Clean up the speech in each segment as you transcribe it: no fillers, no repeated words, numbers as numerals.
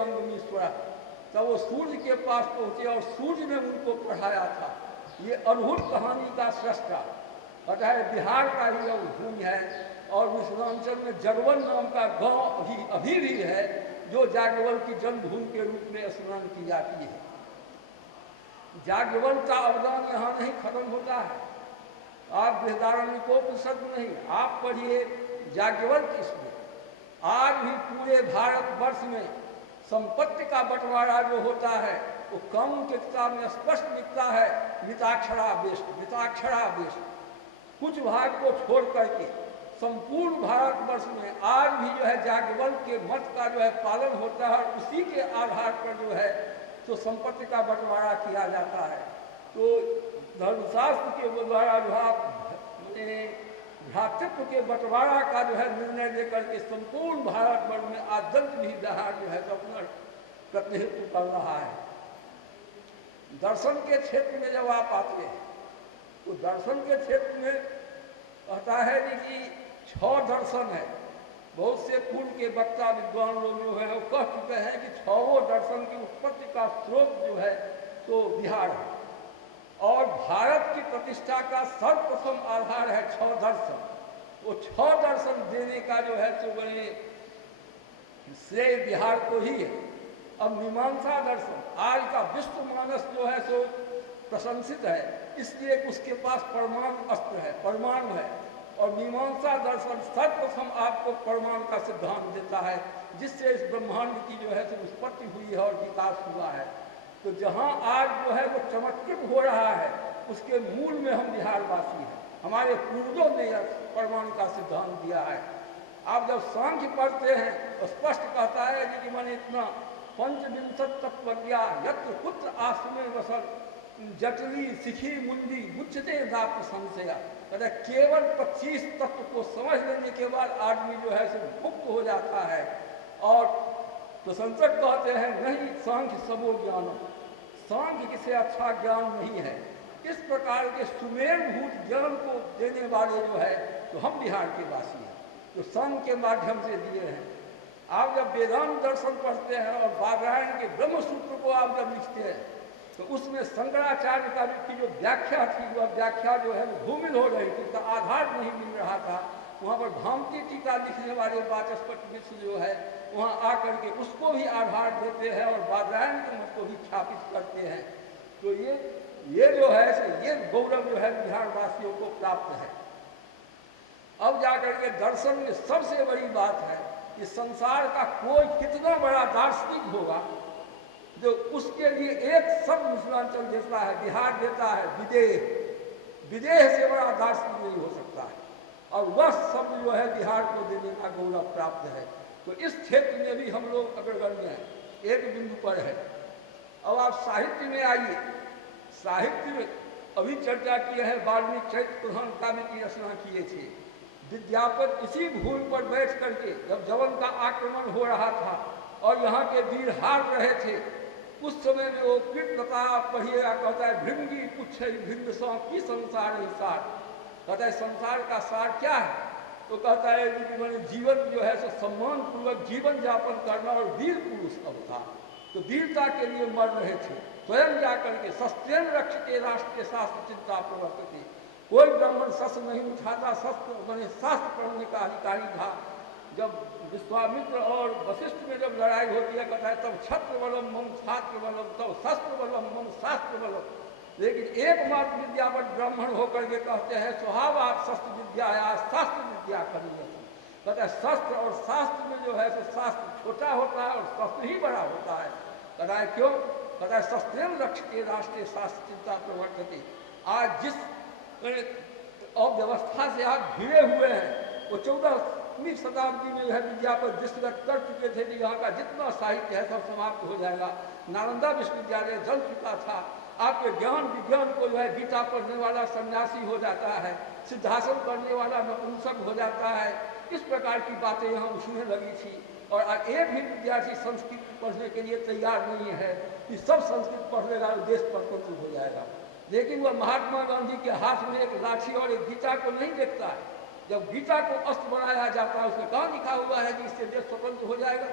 अंगमीश्वरा, तब वो सूर्य के पास पहुंचे और सूर्य ने उनको पढ़ाया था। ये अद्भुत कहानी का सृष्टा पता है, बिहार का ही भूमि है और मिथिलांचल में जगवन नाम का गांव अभी भी है, जो जागवल की जन्मभूमि के रूप में स्मरण की जाती है। जागवल का अवदान यहाँ नहीं खत्म होता है। आप बृहदारण्यकोपनिषद नहीं, आप पढ़िए जागवल किसमें। आज भी पूरे भारतवर्ष में संपत्ति का बंटवारा जो होता है वो कानून के किताब में स्पष्ट लिखता है, मिताक्षरा बेस्ट। कुछ भाग को छोड़ करके संपूर्ण भारतवर्ष में आज भी जो है जागवल के मत का जो है पालन होता है और उसी के आधार पर जो है तो संपत्ति का बंटवारा किया जाता है। तो धर्मशास्त्र के द्वारा जो है भ्रातृत्व के बंटवारा का जो है निर्णय लेकर के संपूर्ण भारतवर्ष में आदर्श भी बिहार जो है तो अपना प्रतिनिधित्व कर रहा है। दर्शन के क्षेत्र में जब आप आते हैं तो दर्शन के क्षेत्र में कहता है कि 6 दर्शन है। बहुत से पूर्व के वक्ता विद्वान लोग जो है वो कह चुके हैं कि 6 दर्शन की उत्पत्ति का स्रोत जो है तो बिहार है और भारत की प्रतिष्ठा का सर्वप्रथम आधार है 6 दर्शन। वो 6 दर्शन देने का जो है तो बड़े श्रेय बिहार को ही है। अब मीमांसा दर्शन आज का विश्व मानस जो है सो प्रशंसित है, इसलिए उसके पास परमाणु अस्त्र है, परमाणु है। और मीमांसा दर्शन सर्वप्रथम आपको परमाणु का सिद्धांत देता है, जिससे इस ब्रह्मांड की जो है तो उत्पत्ति हुई है और विकास हुआ है। तो जहाँ आज जो है वो चमत्कृत हो रहा है उसके मूल में हम बिहारवासी हैं। हमारे पूर्वजों ने यह परमाणु का सिद्धांत दिया है। आप जब सांख्य पढ़ते हैं तो स्पष्ट कहता है कि मैंने इतना 55 तत्वज्ञा यत्र पुत्र आश्रमे वसल जटली सिखी मुंडी मुझते दाप संशया। कहते केवल 25 तत्व को समझ लेने के बाद आदमी जो है सो मुक्त हो जाता है। और प्रशंसक कहते हैं नहीं सांख्य सबो ज्ञान, सांख्य से अच्छा ज्ञान नहीं है। इस प्रकार के सुमेरभूत ज्ञान को देने वाले जो है तो हम बिहार के वासी हैं, तो संघ के माध्यम से दिए हैं। आप जब वेदांत दर्शन पढ़ते हैं और बादरायण के ब्रह्म सूत्र को आप जब लिखते हैं तो उसमें शंकराचार्य का की जो व्याख्या थी, वह व्याख्या जो है धूमिल हो रही थी, उसका आधार नहीं मिल रहा था। वहाँ पर भामती टीका लिखने वाले वाचस्पति मिश्र जो है वहाँ आकर के उसको भी आधार देते हैं और बादरायण के मत को भी स्थापित करते हैं। तो ये जो है ये गौरव जो है बिहार वासियों को प्राप्त है। अब जाकर के दर्शन में सबसे बड़ी बात है कि संसार का कोई कितना बड़ा दार्शनिक होगा जो उसके लिए एक शब्द मिथिलांचल देता है, बिहार देता है विदेह। विदेह से बड़ा दार्शनिक नहीं हो सकता है और वह शब्द जो है बिहार को देने का गौरव प्राप्त है। तो इस क्षेत्र में भी हम लोग अग्रगण्य हैं, एक बिंदु पर है। अब आप साहित्य में आइए। साहित्य में अभी चर्चा की है, वाल्मीकि चरित्र प्रधान काव्य की रचना किए थे। विद्यापति इसी भूमि पर बैठ करके जब जवन का आक्रमण हो रहा था और यहाँ के वीर हार रहे थे, उस समय में वो कृतता पढ़िएगा, कहता है भृंगी कुछ भिंग सौ की संसार ही सार। कहता है संसार का सार क्या है? तो कहता है कि मैंने जीवन जो है सो सम्मान पूर्वक जीवन यापन करना और वीर पुरुष अब था, तो वीरता के लिए मर रहे थे। स्वयं जाकर के शस्त्रेण रक्ष के राष्ट्रीय शास्त्र चिंता प्रवर्तते। कोई ब्राह्मण शस्त्र नहीं उठाता, शस्त्र मैंने शास्त्र पढ़ने का अधिकारी था। जब विश्वामित्र और वशिष्ठ में जब लड़ाई होती है, कहता है तब छत्र बलम मम छात्र बलम, तब शस्त्र बलम मम शास्त्र बलम। लेकिन एकमात्र विद्यापति ब्राह्मण होकर के कहते हैं स्वभाव आप शस्त्र विद्या या शास्त्र विद्या करिए। कहता है शस्त्र और शास्त्र में जो है तो शास्त्र छोटा होता है और शस्त्र ही बड़ा होता है। कहता है क्यों? कहता है शस्त्रेण रक्ष के राष्ट्रीय शास्त्र चिंता प्रवर्तते। आज जिस अव्यवस्था से आप घिरे हुए हैं वो 14वीं शताब्दी में है विद्यापति दृष्टिगत कर चुके थे कि यहाँ का जितना साहित्य है सब समाप्त हो जाएगा। नालंदा विश्वविद्यालय जल चुका था। आपके ज्ञान विज्ञान को जो है गीता पढ़ने वाला सन्यासी हो जाता है, सिद्धासन करने वाला नपुंसक हो जाता है। इस प्रकार की बातें यहाँ उछलने लगी थी और आज एक भी विद्यार्थी संस्कृत पढ़ने के लिए तैयार नहीं है कि सब संस्कृत पढ़ लेगा और देश परतंत्र हो जाएगा। लेकिन वह महात्मा गांधी के हाथ में एक लाठी और एक गीता को नहीं देखता है। जब गीता को अस्त्र बनाया जाता है उसमें कहाँ लिखा हुआ है कि इससे देश स्वतंत्र हो जाएगा?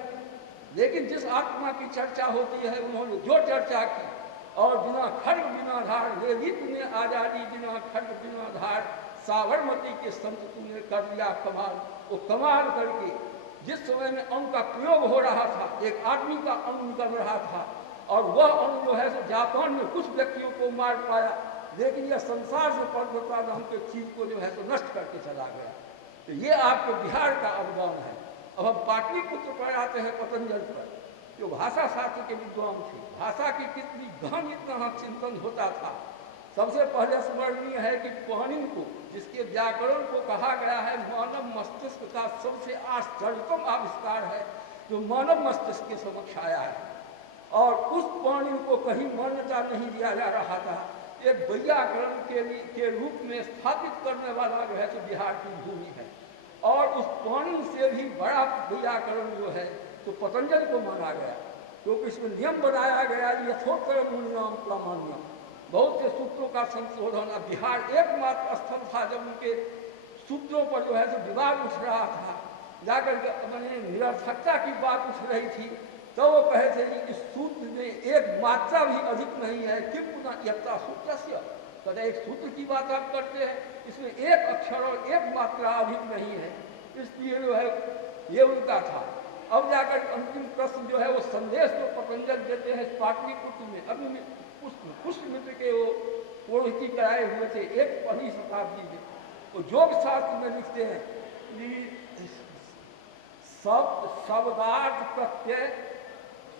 लेकिन जिस आत्मा की चर्चा होती है, उन्होंने जो चर्चा की, और बिना खड्ग बिना धार ले ली तूने आज़ादी, बिना खड्ग बिना धार साबरमती के संत तूने कर लिया कमाल। वो कमाल करके जिस समय में अणु का प्रयोग हो रहा था, एक आदमी का अणु निकल रहा था, और वह अणु जो है तो जापान में कुछ व्यक्तियों को मार पाया, लेकिन यह संसार से पर्वता नाम के चीज को जो है तो नष्ट करके चला गया। तो ये आपके बिहार का अवदान है। अब हम पाटलिपुत्र पर आते हैं, पतंजल पर, जो भाषा शास्त्र के विद्वान थे। भाषा की कितनी गहन इतना चिंतन होता था। सबसे पहले स्मरणीय है कि पाणिनि को, जिसके व्याकरण को कहा गया है मानव मस्तिष्क का सबसे आश्चर्यतम आविष्कार है, जो मानव मस्तिष्क के समक्ष आया है, और उस पाणिनि को कहीं मान्यता नहीं दिया जा रहा था। एक वैयाकरण के रूप में स्थापित करने वाला जो है तो बिहार की भूमि है, और उस पाणिनि से भी बड़ा वैयाकरण जो है तो पतंजल को माना गया, क्योंकि इसमें नियम बनाया गया यथोत्तर मूल्यम प्रामाण्यम, बहुत से सूत्रों का संशोधन। अब बिहार एकमात्र स्थल था जब उनके सूत्रों पर जो है तो विवाद उठ रहा था, जाकर के मैंने निरर्थकता की बात उठ रही थी, तो वो कहे थे कि इस सूत्र में एक मात्रा भी अधिक नहीं है, कि पुनः यत्ता सूत्र से कहते एक सूत्र की बात आप करते हैं, इसमें एक अक्षर और एक मात्रा अधिक नहीं है, इसलिए जो है ये उनका था। अब जाकर अंतिम प्रश्न जो है वो संदेश जो पतंजल देते हैं पाटलिपुत्र में, अभी पुष्पमित्र के वो पुरोहिती कराए हुए थे 1वीं शताब्दी में, वो योग शास्त्र में लिखते हैं कि शब्दार्थ प्रत्यय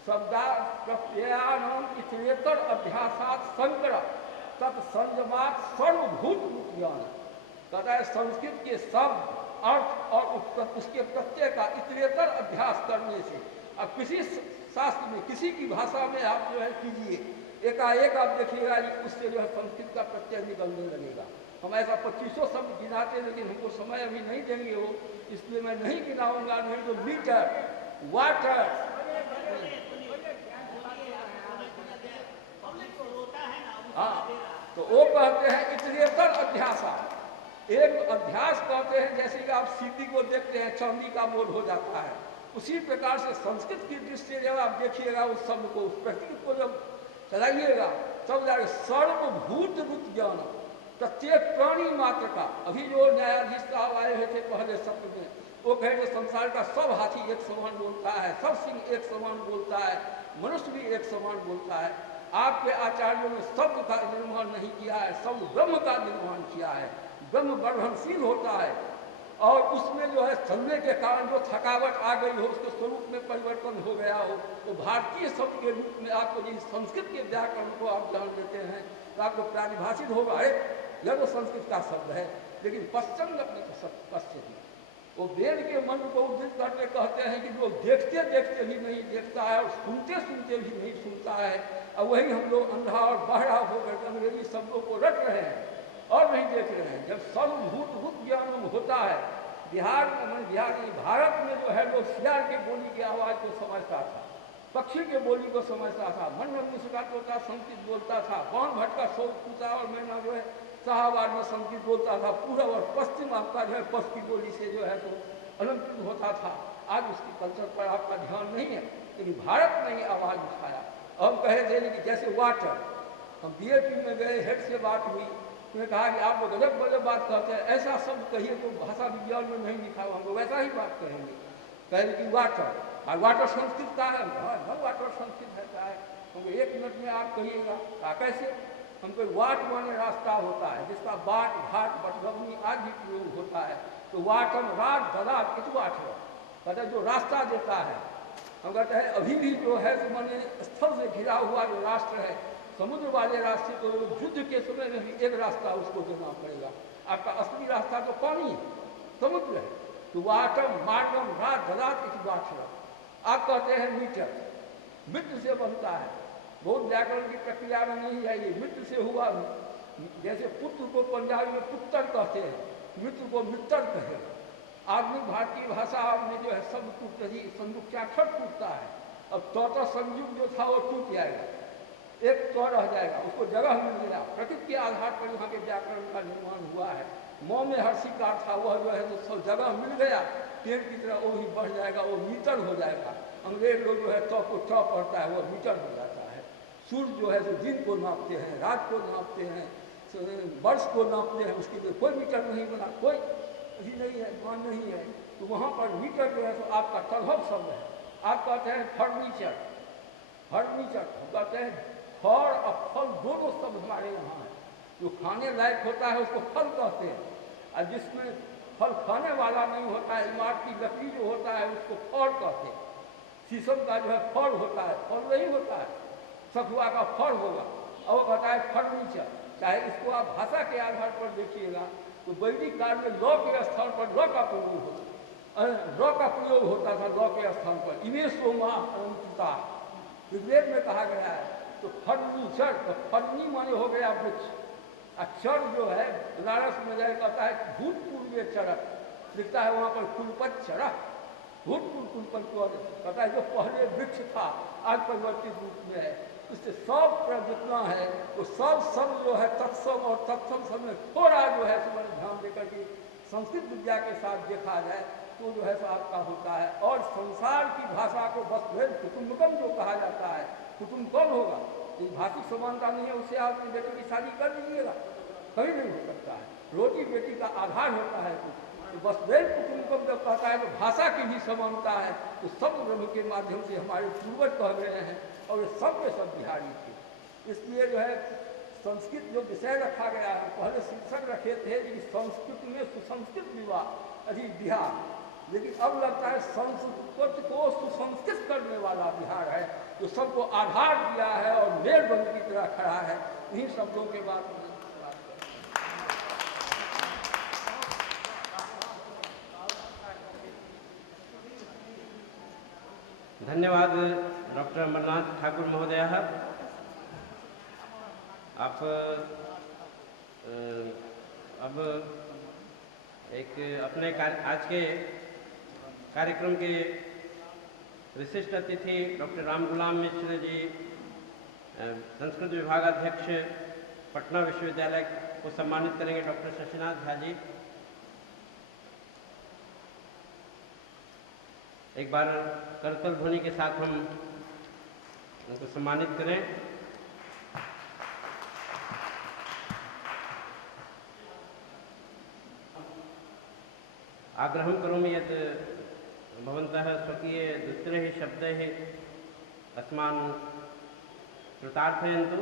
प्रत्ययानाम इतरेतर अभ्यासात संकर तत्संयमात सर्वभूत रूप ज्ञान। कहता है संस्कृत के शब्द अर्थ और उसके प्रत्यय का इतरेतर अभ्यास करने से, अब किसी शास्त्र में किसी की भाषा में आप जो है कीजिए, एकाएक आप देखिएगा उससे जो है संस्कृत का प्रत्यय निकलने लगेगा। हम ऐसा 2500 शब्द गिनाते, लेकिन हमको समय अभी नहीं देंगे हो, इसलिए मैं नहीं गिनाऊंगा। नहीं तो मीटर, वाटर, हाँ, तो वो कहते हैं इतरेतर अध्यासा, एक अध्यास कहते हैं, जैसे कि आप सीधी को देखते हैं चांदी का मोल हो जाता है, उसी प्रकार से संस्कृत की दृष्टि से जब आप देखिएगा उस शब्द को, उस प्रतीक को जब चलाइएगा, तब जाकर सर्वभूत रूप ज्ञान, प्रत्येक प्राणी मात्र का। अभी जो न्यायाधीश साहब आए हुए थे पहले शब्द में, वो कहे कि संसार का सब हाथी एक समान बोलता है, सब सिंह एक समान बोलता है, मनुष्य भी एक समान बोलता है। आपके आचार्यों ने शब्द का निर्माण नहीं किया है, शब्द ब्रह्म का निर्माण किया है। ब्रह्म वर्धनशील होता है, और उसमें जो है चलने के कारण जो थकावट आ गई हो, उसके स्वरूप में परिवर्तन हो गया हो, तो भारतीय शब्द के रूप में आपको जिस संस्कृत के व्याकरण को आप जान लेते हैं तो आपको प्रारिभाषित होगा, यह तो संस्कृत का शब्द है, लेकिन पश्चिम पश्चिम वो वेद के मंत्र को उद्धृत करके कहते हैं कि जो देखते देखते भी नहीं देखता है और सुनते सुनते भी नहीं सुनता है, और वही हम लोग अंधा और बहरा होकर अंग्रेजी शब्दों को रट रहे हैं और नहीं देख रहे हैं। जब सर्वभूत रूप ज्ञान होता है, बिहार में भारत में जो है लोग सियार के बोली की आवाज़ को समझता था, पक्षी के बोली को समझता था, मन मिश्र का तोता संस्कृत बोलता था, बाण भट्ट का शोक पूता और मैना जो है शाहबाद में संस्कृत बोलता था, पूर्व और पश्चिम आपका जो है पश्चिमी बोली से जो है तो अलंकृत होता था। आज उसकी कल्चर पर आपका ध्यान नहीं है, लेकिन भारत ने आवाज़ उठाया। हम कहे थे कि जैसे वाटर, हम बीएपी में गए, हेड से बात हुई, उन्होंने कहा कि आप लोग गजब गजब बात कहते हैं, ऐसा शब्द कहिए तो भाषा विज्ञान में नहीं लिखा हुआ, हम लोग वैसा ही बात कहेंगे। कहें कि वाटर, और वाटर संस्कृत का है, हाँ वाटर संस्कृत है, क्या है, क्योंकि 1 मिनट में आप कहिएगा कैसे। हमको वाट माने रास्ता होता है, जिसका बाट घाट बटगवनी आदि भी प्रयोग होता है, तो वाटम रात दरात इतवाट है, कहते जो रास्ता देता है। हम कहते हैं अभी भी जो है तो माने स्थल से घिरा हुआ जो राष्ट्र है, समुद्र वाले रास्ते को युद्ध के समय में भी एक रास्ता उसको देना पड़ेगा। आपका असली रास्ता तो पानी है, समुद्र है, तो वाटम मार्गम रात दरात इतवाट है। आप कहते हैं मीटर, मित्र से बनता है, बहुत व्याकरण की प्रक्रिया में नहीं जाएगी, मित्र से हुआ। जैसे पुत्र को पंजाबी में पुत्र कहते हैं, मित्र को मित्र कहे। आधुनिक भारतीय भाषा में जो है शब्द टूटती, संयुक्ताक्षर टूटता है। अब तोता संयुक्त जो था वो टूट जाएगा, एक तो रह जाएगा, उसको जगह मिल गया, प्रकृति के आधार पर यहाँ के व्याकरण का निर्माण हुआ है। मौ में हर्षिकार था, वह जो है तो सब जगह मिल गया, पेड़ की तरह वो भी बढ़ जाएगा, वो मीटर हो जाएगा। अंग्रेज लोग जो है 100 को 100 पढ़ता है वो मीटर हो जाता है। सूर्य जो है तो दिन को नापते हैं, रात को नापते हैं, वर्ष को नापते हैं, उसके लिए कोई मीटर नहीं बना, कोई अभी नहीं है, मान नहीं है। तो वहाँ पर मीटर जो है तो आपका तलहब शब्द है। आप कहते हैं फर्नीचर, फर्नीचर हम कहते हैं फल और फल दोनों शब्द हमारे यहाँ है। जो खाने लायक होता है उसको फल कहते हैं, और जिसमें फल खाने वाला नहीं होता है, इमारती लकड़ी जो होता है उसको फल कहते हैं। शीशम का जो है फल होता है, फल नहीं होता है, सखुआ का फल होगा, और वो कहता है फर्नीचर। चाहे इसको आप भाषा के आधार पर देखिएगा तो वैदिक काल में लॉ के स्थान पर ल का प्रयोग होता, ल का प्रयोग होता था ल के स्थान पर। इमे सोमा अनंतता ऋग्वेद में कहा गया है। तो फर्नीचर, तो फर्नी माने हो गया वृक्ष। अक्षर जो है बनारस में जाए कहता है भूतपूर्व चरक, लिखता है वहाँ पर कुलपत चरक, भूतपूर्व कुलपत कहता है जो पहले वृक्ष था आज परिवर्तित रूप में है। इससे सब जितना है वो सब जो है तत्सम और तत्सम सब में थोड़ा जो है समझ ध्यान देकर के संस्कृत विद्या के साथ देखा जाए तो जो है सो आपका होता है। और संसार की भाषा को बस कुटुंबकम जो कहा जाता है, कुटुंब कौन होगा, ये भाषिक समानता नहीं है, उससे आप अपनी बेटी की शादी कर दीजिएगा, कभी नहीं हो सकता है। रोटी बेटी का आधार होता है कुछ, तो बस वही कुटुंबकम जब कहता है तो भाषा की भी समानता है। तो सब ब्रह्म के माध्यम से हमारे पूर्वज कह रहे हैं और ये सब के सब बिहारी थे। इसलिए जो है संस्कृत जो विषय रखा गया है, पहले शिक्षक रखे थे कि संस्कृत में सुसंस्कृत विवाह अभी बिहार, लेकिन अब लगता है संस्कृत को सुसंस्कृत करने वाला बिहार है, जो सबको आधार दिया है और मेलबंद की तरह खड़ा है। इन्हीं शब्दों के बाद धन्यवाद डॉक्टर अमरनाथ ठाकुर महोदय। आप अब एक अपने आज के कार्यक्रम के विशिष्ट अतिथि डॉक्टर राम गुलाम मिश्र जी, संस्कृत विभागाध्यक्ष पटना विश्वविद्यालय को सम्मानित करेंगे। डॉक्टर शशिनाथ झा जी, एक बार करतल ध्वनि के साथ हम उनको सम्मानित करें। आग्रहं करोमि यत् भवन्तः स्वकीय दुस्त्रैः शब्दैः अस्मान् कृतार्थयन्तु।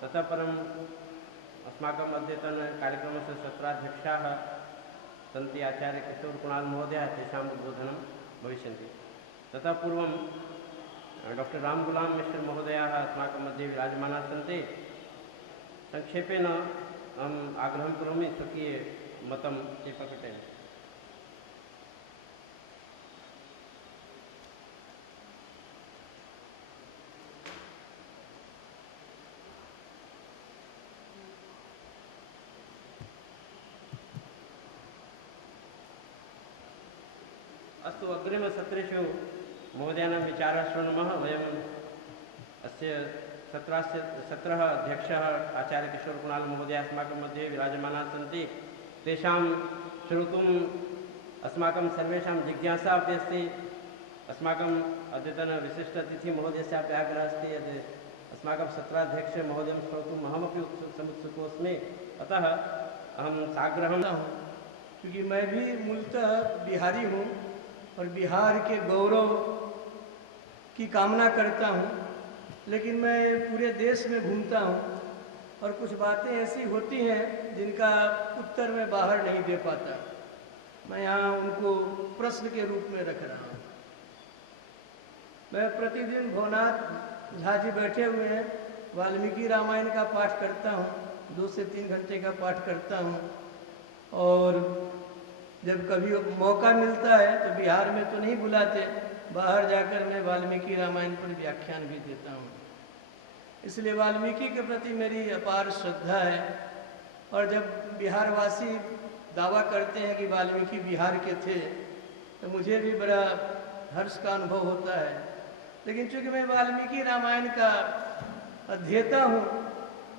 ततः परम् अस्माकम् अद्यतन कार्यक्रमस्य सत्राध्यक्षाः सन्ति आचार्य किशोर कुणाल महोदय, तेषाम् उद्बोधनं भविष्यन्ति। ततः पूर्वं डॉक्टर राम गुलाम मिश्र महोदयाः अस्माकं मध्ये विराजमानाः सन्ति। संक्षेपेण अहम् आग्रहं करोमि स्वकीय मतं ते प्रकटयन्तु। अस्तु, अग्रिमसत्रेषु महोदयानां विचारः शृणुमः। वयम् अस्य सत्रः अध्यक्षः आचार्य किशोर कुणाल महोदय अस्माकं मध्ये विराजमानाः सन्ति। तेषां श्रोतुम् अस्माकं सर्वेषां जिज्ञासा अपि अस्ति। अस्माकम् अद्यतन विशिष्ट अतिथि महोदयस्यापि आग्रहः अस्ति यद् अस्माकं सत्राध्यक्ष महोदयं श्रोतुम् अहमपि समुत्सुकोऽस्मि। अतः अहं साग्रहं क्योंकि मैं भी मूलतः बिहारी हूँ और बिहार के गौरव की कामना करता हूँ, लेकिन मैं पूरे देश में घूमता हूँ और कुछ बातें ऐसी होती हैं जिनका उत्तर मैं बाहर नहीं दे पाता। मैं यहाँ उनको प्रश्न के रूप में रख रहा हूँ। मैं प्रतिदिन भवनाथ झा जी बैठे हुए हैं, वाल्मीकि रामायण का पाठ करता हूँ, 2 से 3 घंटे का पाठ करता हूँ। और जब कभी मौका मिलता है तो बिहार में तो नहीं बुलाते, बाहर जाकर मैं वाल्मीकि रामायण पर व्याख्यान भी देता हूँ। इसलिए वाल्मीकि के प्रति मेरी अपार श्रद्धा है। और जब बिहारवासी दावा करते हैं कि वाल्मीकि बिहार के थे तो मुझे भी बड़ा हर्ष का अनुभव होता है। लेकिन चूँकि मैं वाल्मीकि रामायण का अध्येता हूँ,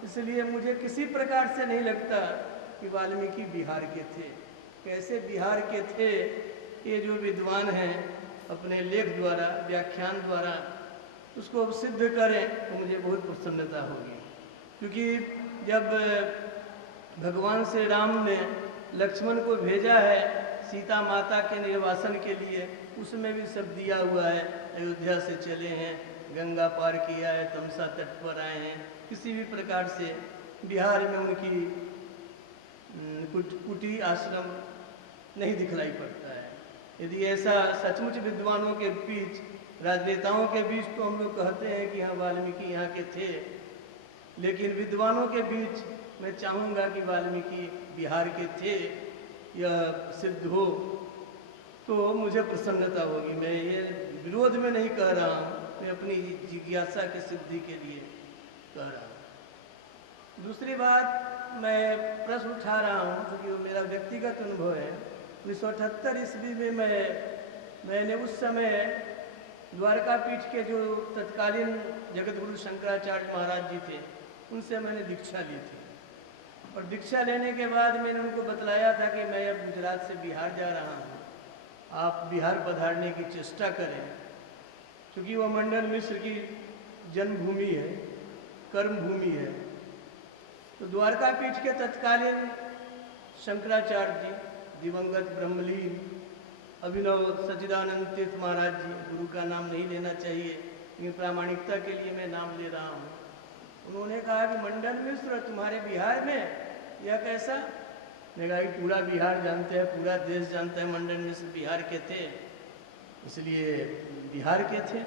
इसलिए मुझे किसी प्रकार से नहीं लगता कि वाल्मीकि बिहार के थे। कैसे बिहार के थे ये जो विद्वान हैं अपने लेख द्वारा, व्याख्यान द्वारा उसको सिद्ध करें तो मुझे बहुत प्रसन्नता होगी। क्योंकि जब भगवान श्री राम ने लक्ष्मण को भेजा है सीता माता के निर्वासन के लिए, उसमें भी सब दिया हुआ है। अयोध्या से चले हैं, गंगा पार किया है, तमसा तट पर आए हैं, किसी भी प्रकार से बिहार में उनकी कुटी आश्रम नहीं दिखलाई पड़ता है। यदि ऐसा सचमुच विद्वानों के बीच, राजनेताओं के बीच तो हम लोग कहते हैं कि हाँ वाल्मीकि यहाँ के थे, लेकिन विद्वानों के बीच मैं चाहूँगा कि वाल्मीकि बिहार के थे यह सिद्ध हो तो मुझे प्रसन्नता होगी। मैं ये विरोध में नहीं कह रहा हूँ, मैं अपनी जिज्ञासा की सिद्धि के लिए कह रहा हूँ। दूसरी बात, मैं प्रश्न उठा रहा हूँ क्योंकि वो मेरा व्यक्तिगत अनुभव है। 1978 ईस्वी में मैंने उस समय द्वारका पीठ के जो तत्कालीन जगत गुरु शंकराचार्य महाराज जी थे, उनसे मैंने दीक्षा ली थी। और दीक्षा लेने के बाद मैंने उनको बतलाया था कि मैं अब गुजरात से बिहार जा रहा हूँ, आप बिहार पधारने की चेष्टा करें, क्योंकि वो मंडन मिश्र की जन्मभूमि है, कर्मभूमि है। तो द्वारका पीठ के तत्कालीन शंकराचार्य जी, दिवंगत ब्रह्मलीन अभिनव सच्चिदानंद तीर्थ महाराज जी, गुरु का नाम नहीं लेना चाहिए लेकिन प्रामाणिकता के लिए मैं नाम ले रहा हूँ, उन्होंने कहा कि मंडन मिश्र तुम्हारे बिहार में, यह कैसा? मैंने कहा कि पूरा बिहार जानते हैं, पूरा देश जानता है मंडन मिश्र बिहार के थे, इसलिए बिहार के थे।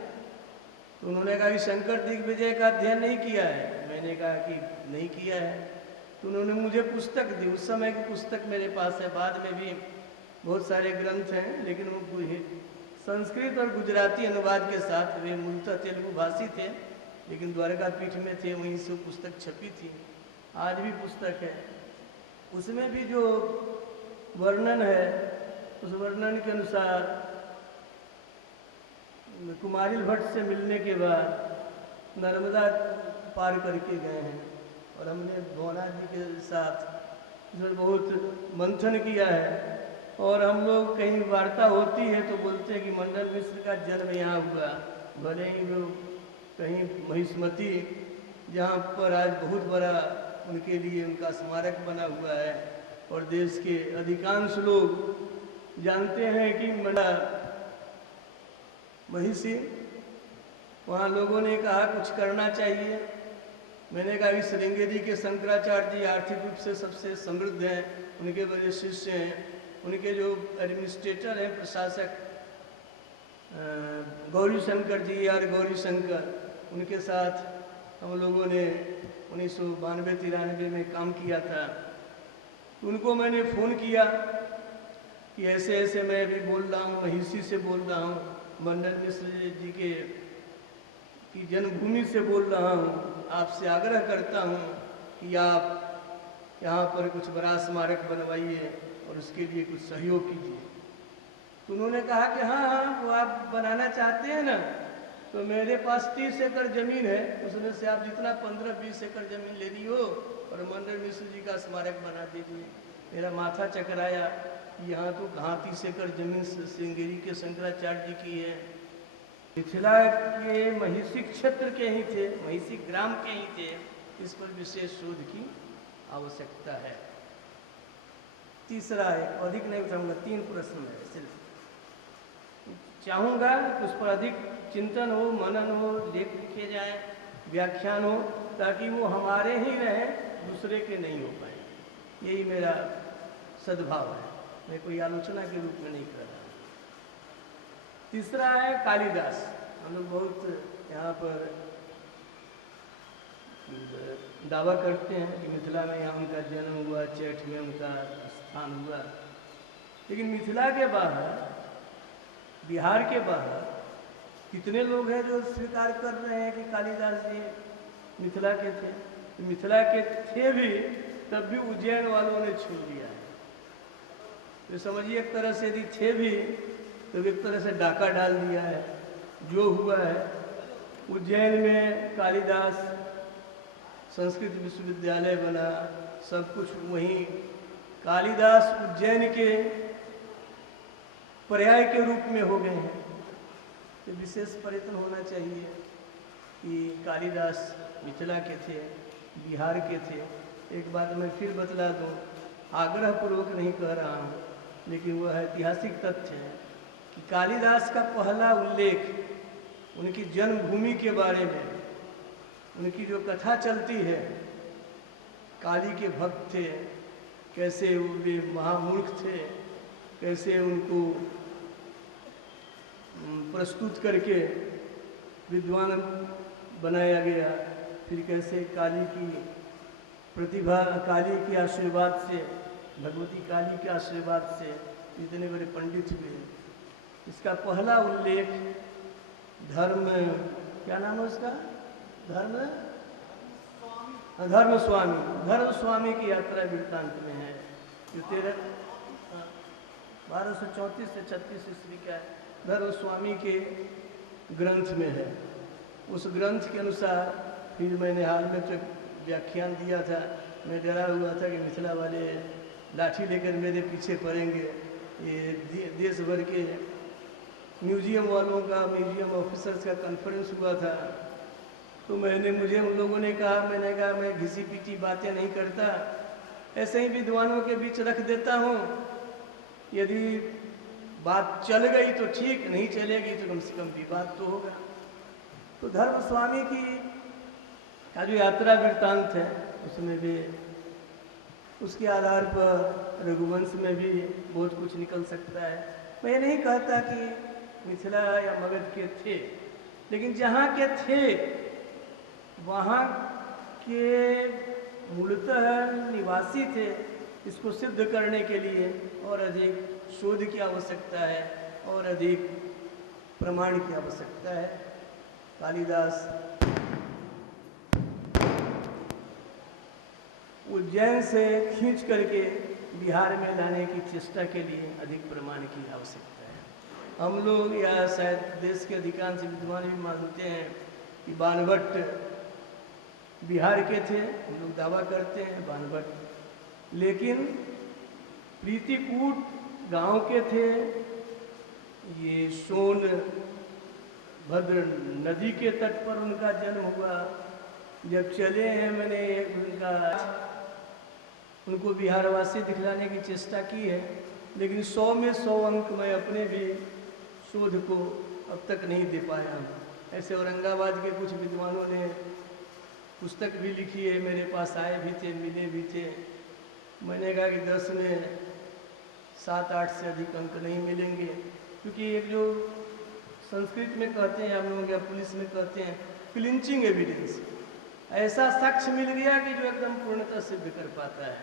तो उन्होंने कहा कि शंकर दिग्विजय का अध्ययन नहीं किया है। मैंने कहा कि नहीं किया है। तो उन्होंने मुझे पुस्तक दी, उस समय की पुस्तक मेरे पास है, बाद में भी बहुत सारे ग्रंथ हैं, लेकिन वो संस्कृत और गुजराती अनुवाद के साथ, वे मूलतः तेलुगु भाषी थे लेकिन द्वारका पीठ में थे, वहीं से पुस्तक छपी थी, आज भी पुस्तक है। उसमें भी जो वर्णन है, उस वर्णन के अनुसार कुमारिल भट्ट से मिलने के बाद नर्मदा पार करके गए हैं और हमने भवनाथ जी के साथ इसमें बहुत मंथन किया है। और हम लोग कहीं वार्ता होती है तो बोलते हैं कि मंडन मिश्र का जन्म यहाँ हुआ, भले ही वो कहीं महिष्मती, जहाँ पर आज बहुत बड़ा उनके लिए उनका स्मारक बना हुआ है और देश के अधिकांश लोग जानते हैं कि महिषी, वहाँ लोगों ने कहा कुछ करना चाहिए। मैंने कहा कि श्रृंगेरी के शंकराचार्य जी आर्थिक रूप से सबसे समृद्ध हैं, उनके बड़े शिष्य हैं, उनके जो एडमिनिस्ट्रेटर हैं, प्रशासक गौरी शंकर जी और गौरी शंकर, उनके साथ हम लोगों ने 1992-93 में काम किया था। उनको मैंने फ़ोन किया कि ऐसे ऐसे मैं अभी बोल रहा हूँ, महिषी से बोल रहा हूँ, मंडन मिश्र जी की जन्मभूमि से बोल रहा हूँ, आपसे आग्रह करता हूँ कि आप यहाँ पर कुछ बड़ा स्मारक बनवाइए और उसके लिए कुछ सहयोग कीजिए। तो उन्होंने कहा कि हाँ हाँ, वो आप बनाना चाहते हैं ना, तो मेरे पास 30 एकड़ ज़मीन है, उसमें से आप जितना 15-20 एकड़ ज़मीन लेनी हो और मंडन मिश्र जी का स्मारक बना दीजिए। मेरा माथा चकराया, यहाँ तो कहाँ 30 एकड़ ज़मीन श्रृंगेरी के शंकराचार्य जी की है, मिथिला के महिषी क्षेत्र के ही थे, महिषी ग्राम के ही थे, इस पर विशेष शोध की आवश्यकता है। तीसरा है, अधिक नहीं उठाऊंगा, 3 प्रश्न है सिर्फ, चाहूँगा उस पर अधिक चिंतन हो, मनन हो, लेख लिखे जाए, व्याख्यान हो, ताकि वो हमारे ही रहें, दूसरे के नहीं हो पाए। यही मेरा सद्भाव है, मैं कोई आलोचना के रूप में नहीं कर रहा। तीसरा है कालिदास। हम लोग बहुत यहाँ पर दावा करते हैं कि मिथिला में यहाँ उनका जन्म हुआ, चैठ में उनका स्थान हुआ, लेकिन मिथिला के बाहर, बिहार के बाहर कितने लोग हैं जो स्वीकार कर रहे हैं कि कालिदास जी मिथिला के थे? मिथिला के थे भी, तब भी उज्जैन वालों ने छू लिया है। तो समझिए एक तरह से यदि थे भी तो एक तरह से डाका डाल दिया है। जो हुआ है, उज्जैन में कालिदास संस्कृत विश्वविद्यालय बना, सब कुछ वहीं। कालिदास उज्जैन के पर्याय के रूप में हो गए हैं। तो विशेष प्रयत्न होना चाहिए कि कालिदास मिथिला के थे, बिहार के थे। एक बात मैं फिर बतला दूँ, आग्रहपूर्वक नहीं कह रहा हूँ, लेकिन वह ऐतिहासिक तथ्य है कि कालिदास का पहला उल्लेख उनकी जन्मभूमि के बारे में, उनकी जो कथा चलती है, काली के भक्त थे, कैसे वे महामूर्ख थे, कैसे उनको प्रस्तुत करके विद्वान बनाया गया, फिर कैसे काली की प्रतिभा, काली के आशीर्वाद से, भगवती काली के आशीर्वाद से इतने बड़े पंडित हुए। इसका पहला उल्लेख धर्म, क्या नाम है उसका, धर्म स्वामी की यात्रा वृत्तांत में है, जो 1234 से 36 ईस्वी का धर्म स्वामी के ग्रंथ में है। उस ग्रंथ के अनुसार फिर मैंने हाल में जो व्याख्यान दिया था, मैं डरा हुआ था कि मिथिला वाले लाठी लेकर मेरे पीछे पड़ेंगे। ये देश भर के म्यूजियम वालों का, म्यूजियम ऑफिसर्स का कॉन्फ्रेंस हुआ था, तो मुझे उन लोगों ने कहा, मैंने कहा मैं घिसी पीटी बातें नहीं करता, ऐसे ही विद्वानों के बीच रख देता हूँ, यदि बात चल गई तो ठीक, नहीं चलेगी तो कम से कम विवाद तो होगा। तो धर्म स्वामी की का जो यात्रा वृत्तांत है, उसमें भी उसके आधार पर रघुवंश में भी बहुत कुछ निकल सकता है। मैं ये नहीं कहता कि मिथिला या मगध के थे, लेकिन जहाँ के थे वहाँ के मूलतः निवासी थे। इसको सिद्ध करने के लिए और अधिक शोध की आवश्यकता है और अधिक प्रमाण की आवश्यकता है। कालिदास उज्जैन से खींच करके बिहार में लाने की चेष्टा के लिए अधिक प्रमाण की आवश्यकता है। हम लोग या शायद देश के अधिकांश विद्वान भी मानते हैं कि बाणभट्ट बिहार के थे, हम लोग दावा करते हैं बाणभट्ट, लेकिन प्रीतिकूट गांव के थे। ये सोनभद्र नदी के तट पर उनका जन्म हुआ। जब चले हैं, मैंने उनको बिहारवासी दिखलाने की चेष्टा की है, लेकिन 100 में 100 अंक मैं अपने भी शोध को अब तक नहीं दे पाया हूँ। ऐसे औरंगाबाद के कुछ विद्वानों ने पुस्तक भी लिखी है, मेरे पास आए भी थे, मिले भी थे। मैंने कहा कि 10 में 7-8 से अधिक अंक नहीं मिलेंगे, क्योंकि एक जो संस्कृत में कहते हैं हम लोग या पुलिस में कहते हैं क्लिंचिंग एविडेंस, ऐसा साक्ष्य मिल गया कि जो एकदम पूर्णतः सिद्ध कर पाता है।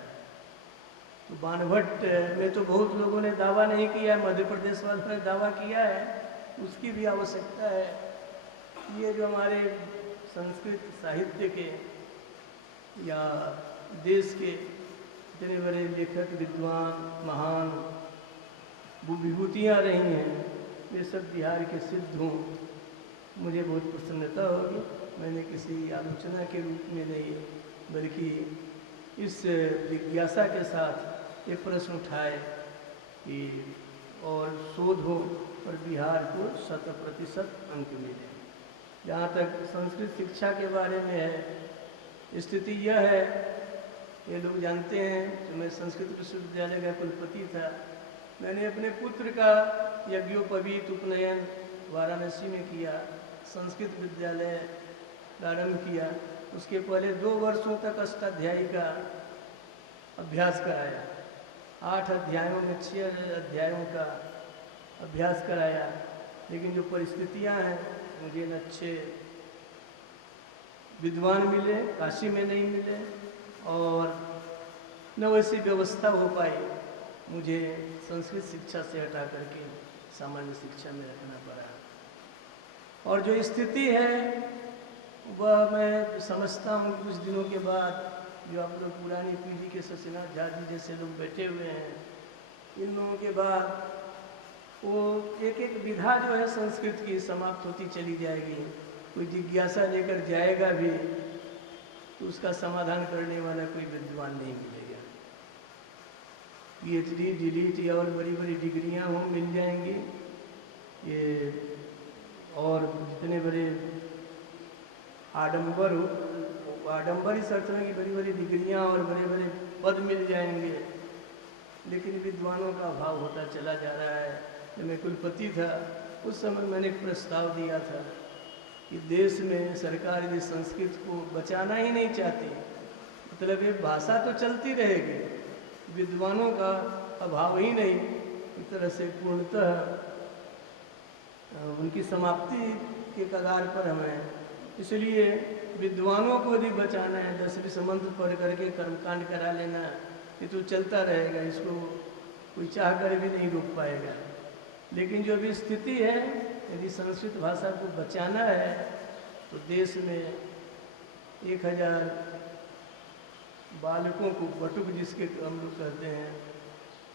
तो बाणभट्ट में तो बहुत लोगों ने दावा नहीं किया, मध्य प्रदेश वालों ने दावा किया है, उसकी भी आवश्यकता है। ये जो हमारे संस्कृत साहित्य के या देश के इतने बड़े लेखक, विद्वान, महान विभूतियाँ रही हैं, वे सब बिहार के सिद्ध हों, मुझे बहुत प्रसन्नता होगी। मैंने किसी आलोचना के रूप में नहीं, बल्कि इस जिज्ञासा के साथ ये प्रश्न उठाए कि और शोध हो और बिहार को 100% अंक मिले। जहाँ तक संस्कृत शिक्षा के बारे में है, स्थिति यह है, ये लोग जानते हैं कि मैं संस्कृत विश्वविद्यालय का कुलपति था। मैंने अपने पुत्र का यज्ञोपवीत उपनयन वाराणसी में किया, संस्कृत विद्यालय प्रारंभ किया। उसके पहले 2 वर्षों तक अष्टाध्यायी का अभ्यास कराया, 8 अध्यायों में 6 अध्यायों का अभ्यास कराया। लेकिन जो परिस्थितियां हैं, मुझे न अच्छे विद्वान मिले, काशी में नहीं मिले, और न वैसी व्यवस्था हो पाई। मुझे संस्कृत शिक्षा से हटा करके सामान्य शिक्षा में रखना पड़ा। और जो स्थिति है वह मैं समझता हूँ कुछ दिनों के बाद जो आप लोग पुरानी पीढ़ी के शशिनाथ झा जी जैसे लोग बैठे हुए हैं, इन लोगों के बाद वो एक एक विधा जो है संस्कृत की समाप्त होती चली जाएगी। कोई जिज्ञासा लेकर जाएगा भी तो उसका समाधान करने वाला कोई विद्वान नहीं मिलेगा। PhD, DLit या और बड़ी बड़ी डिग्रियां हों, मिल जाएंगी। ये और जितने बड़े आडंबर इस अर्थ में कि बड़ी बड़ी डिग्रियाँ और बड़े बड़े पद मिल जाएंगे, लेकिन विद्वानों का अभाव होता चला जा रहा है। जब मैं कुलपति था उस समय मैंने एक प्रस्ताव दिया था कि देश में सरकार यदि संस्कृत को बचाना ही नहीं चाहती, मतलब ये भाषा तो चलती रहेगी, विद्वानों का अभाव ही नहीं, एक तरह से पूर्णतः उनकी समाप्ति के कगार पर हमें, इसलिए विद्वानों को यदि बचाना है 10 मंत्र पढ़ करके कर्मकांड करा लेना, ये तो चलता रहेगा, इसको कोई चाह कर भी नहीं रोक पाएगा। लेकिन जो अभी स्थिति है, यदि संस्कृत भाषा को बचाना है तो देश में 1000 बालकों को, बटुक जिसके हम लोग कहते हैं,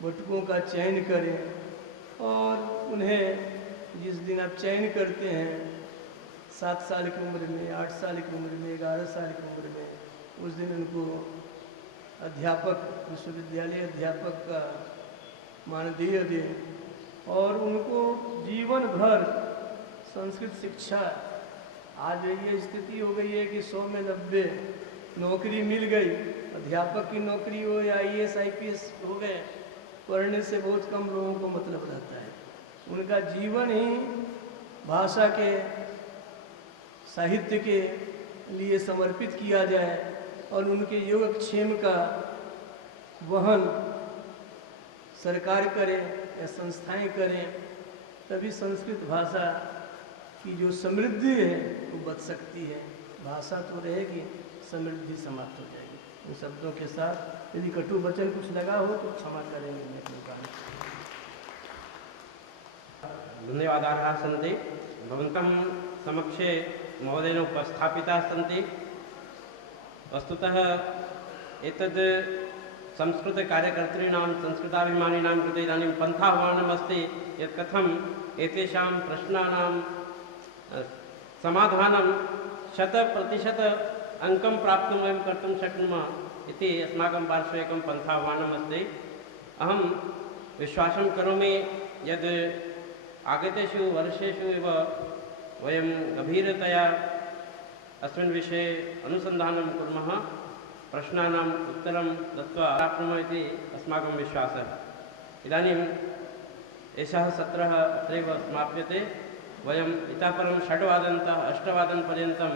बटुकों का चयन करें और उन्हें जिस दिन आप चयन करते हैं 7 साल की उम्र में, 8 साल की उम्र में, 11 साल की उम्र में, उस दिन उनको अध्यापक, विश्वविद्यालय अध्यापक का मानदेय दें और उनको जीवन भर संस्कृत शिक्षा। आज ये स्थिति हो गई है कि 100 में 90 नौकरी मिल गई, अध्यापक की नौकरी हो या IAS IPS हो गए, पढ़ने से बहुत कम लोगों को मतलब रहता है। उनका जीवन ही भाषा के, साहित्य के लिए समर्पित किया जाए और उनके योगक्षेम का वहन सरकार करे या संस्थाएं करें, तभी संस्कृत भाषा की जो समृद्धि है वो बच सकती है। भाषा तो रहेगी, समृद्धि समाप्त हो जाएगी। इन शब्दों के साथ यदि कटु वचन कुछ लगा हो तो क्षमा करेंगे। धन्यवादाः सन्ति। भवन्तं समक्षे महोदयेन उपस्थापिताः सन्ति। वस्तुतः एतद् संस्कृतकार्यकर्तॄणां, संस्कृताभिमानिनां कृते इदानीं पन्थाह्वानमस्ति यत् कथम् एतेषां प्रश्नानां समाधानं 100% अङ्कं प्राप्तुं वयं कर्तुं शक्नुमः इति अस्माकं पार्श्वे एकं पन्थाह्वानमस्ति। अहं विश्वासं करोमि यद् आगतेषु वर्षेषु एव वयं गभीरतया अस्मिन् विषये अनुसन्धानं कुर्मः, प्रश्नानाम् उत्तरं दत्वा प्राप्नुमः इति अस्माकं विश्वासः। इदानीम् एषः सत्रः अत्रैव समाप्यते। वयम् इतः परं 6 वादनतः 8 वादनपर्यन्तं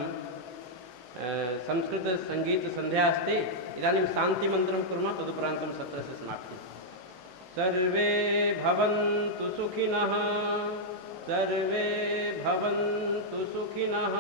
संस्कृतसङ्गीतसन्ध्या अस्ति। इदानीं शान्तिमन्त्रं कुर्मः, तदुपरान्तं सत्रस्य समाप्तिः। सर्वे भवन्तु सुखिनः, सर्वे भवन्तु सुखिनः।